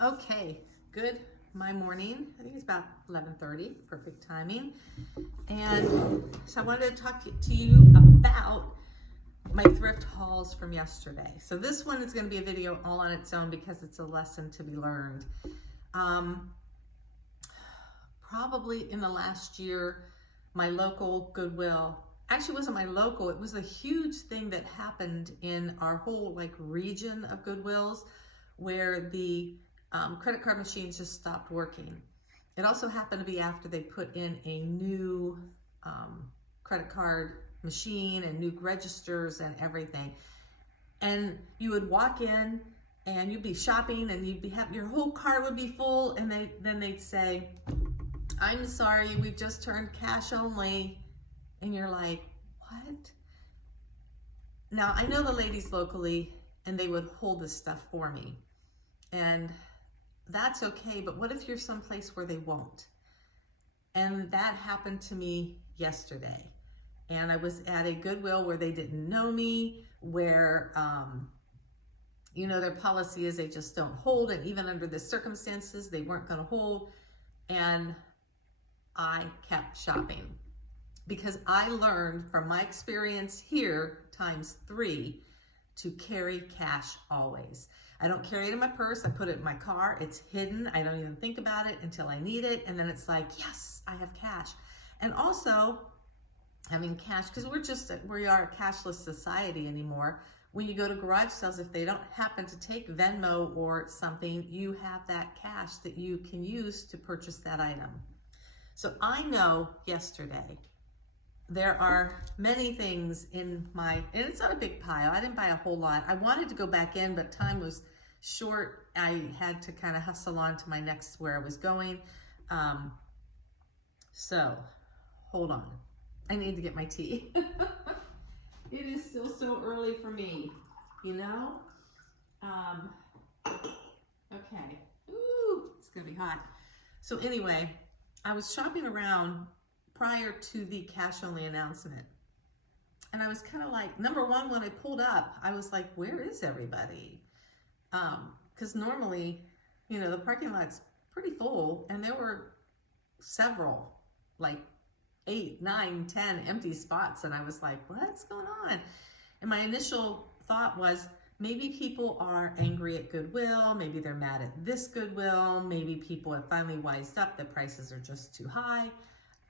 Okay, good. My morning, I think it's about 11:30, perfect timing. And so I wanted to talk to you about my thrift hauls from yesterday. So this one is going to be a video all on its own because it's a lesson to be learned. Um, Probably in the last year, my local Goodwill, actually wasn't my local, it was a huge thing that happened in our whole region of Goodwills where the credit card machines just stopped working. It also happened to be after they put in a new credit card machine and new registers and everything. And you would walk in and you'd be shopping and your whole cart would be full, and then they'd say, "I'm sorry, we've just turned cash only." And you're like, what? Now, I know the ladies locally, and they would hold this stuff for me. And that's okay, but what if you're someplace where they won't? And that happened to me yesterday. And I was at a Goodwill where they didn't know me, where, their policy is they just don't hold. And even under the circumstances, they weren't going to hold. And I kept shopping because I learned from my experience here ×3 to carry cash always. I don't carry it in my purse. I put it in my car. It's hidden. I don't even think about it until I need it. And then it's like, yes, I have cash. And also having cash, because we are a cashless society anymore. When you go to garage sales, if they don't happen to take Venmo or something, you have that cash that you can use to purchase that item. So I know yesterday there are many things in and it's not a big pile. I didn't buy a whole lot. I wanted to go back in, but time was short. I had to kind of hustle on to my next where I was going. So hold on. I need to get my tea. It is still so early for me, Okay. Ooh, it's gonna be hot. So anyway, I was shopping around prior to the cash only announcement. And I was kind of like, number one, when I pulled up, I was like, where is everybody? Because normally, the parking lot's pretty full, and there were several, like 8, 9, 10 empty spots. And I was like, what's going on? And my initial thought was, maybe people are angry at Goodwill. Maybe they're mad at this Goodwill. Maybe people have finally wised up that prices are just too high.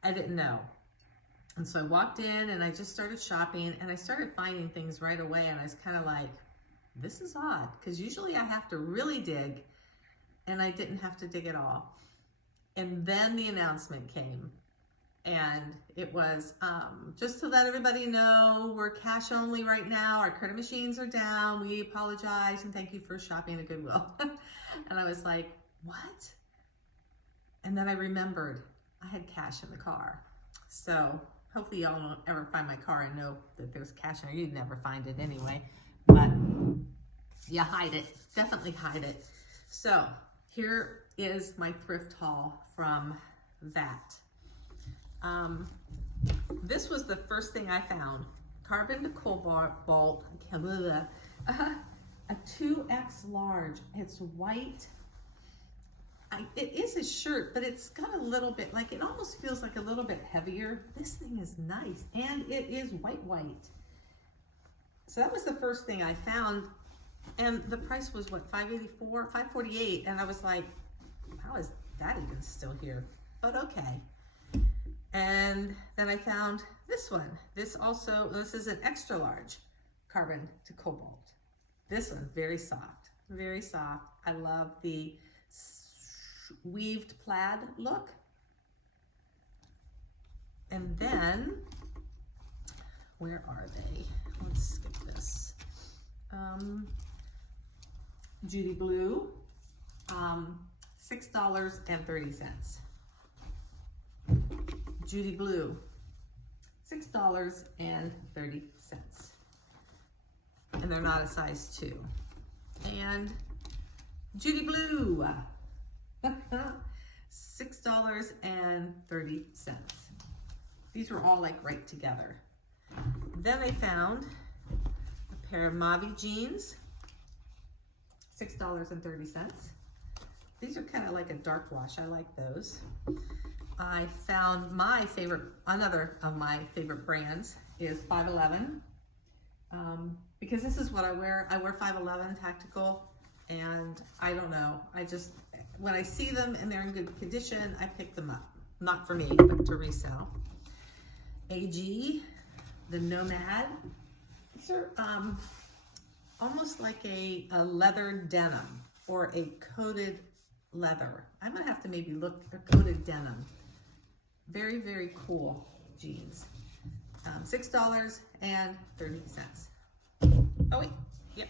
I didn't know. And so I walked in and I just started shopping, and I started finding things right away. And I was kind of like, this is odd, because usually I have to really dig, and I didn't have to dig at all. And then the announcement came. And it was just to let everybody know, we're cash only right now. Our credit machines are down. We apologize and thank you for shopping at Goodwill. And I was like, what? And then I remembered I had cash in the car. So hopefully y'all don't ever find my car and know that there's cash in there. You'd never find it anyway. But yeah, hide it. Definitely hide it. So here is my thrift haul from that. This was the first thing I found. Carbon to Cobalt, a 2X large. It's white. It is a shirt, but it's got a little bit, it almost feels like a little bit heavier. This thing is nice, and it is white. So that was the first thing I found, and the price was what, $5.84, $5.48, and I was like, how is that even still here? But okay. And then I found this one. This is an extra large Carbon to Cobalt. This one, very soft, very soft. I love the weaved plaid look. And then, where are they? Let's skip this. Judy Blue, $6.30. Judy Blue, $6.30. And they're not a size 2. And Judy Blue, $6.30. These were all right together. Then I found a pair of Mavi jeans, $6.30. These are kind of like a dark wash. I like those. I found my favorite, another of my favorite brands is 511. Because this is what I wear. I wear 511 tactical, and I don't know. I just, when I see them and they're in good condition, I pick them up. Not for me, but to resell. AG, the Nomad. These are almost like a leather denim or a coated leather. I'm gonna have to maybe look at coated denim. Very, very cool jeans. $6.30. Oh wait, yep.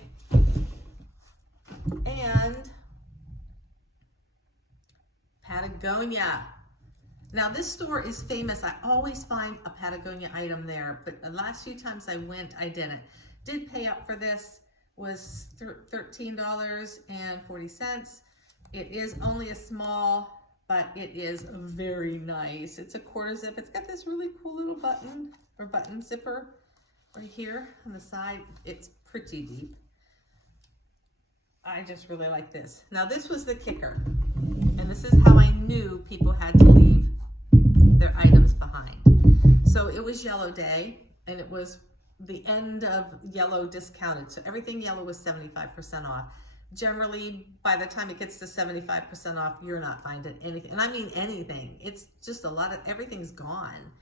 And Patagonia. Now this store is famous. I always find a Patagonia item there, but the last few times I went, I didn't. Did pay up for this, was $13.40. It is only a small, but it is very nice. It's a quarter zip. It's got this really cool little button or button zipper right here on the side. It's pretty deep. I just really like this. Now this was the kicker, and this is how I knew people had to leave their items behind. So it was Yellow Day, and it was the end of yellow discounted. So everything yellow was 75% off. Generally, by the time it gets to 75% off, you're not finding anything. And I mean anything. It's just a lot of, everything's gone.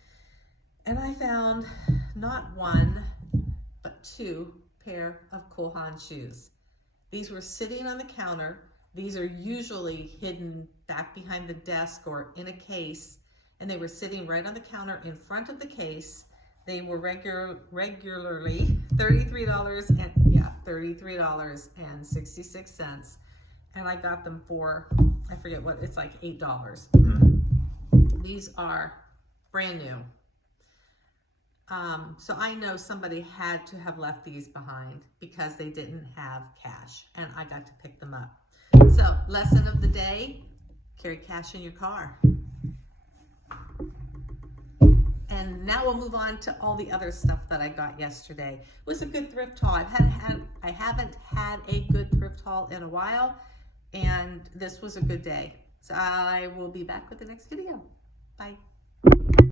And I found not one, but two pair of Cole Haan shoes. These were sitting on the counter. These are usually hidden back behind the desk or in a case, and they were sitting right on the counter in front of the case. They were regularly $33.66, and I got them for, I forget what, it's like $8. These are brand new. So I know somebody had to have left these behind because they didn't have cash, and I got to pick them up. So lesson of the day, carry cash in your car. And now we'll move on to all the other stuff that I got yesterday. It was a good thrift haul. I haven't had a good thrift haul in a while, and this was a good day. So I will be back with the next video. Bye.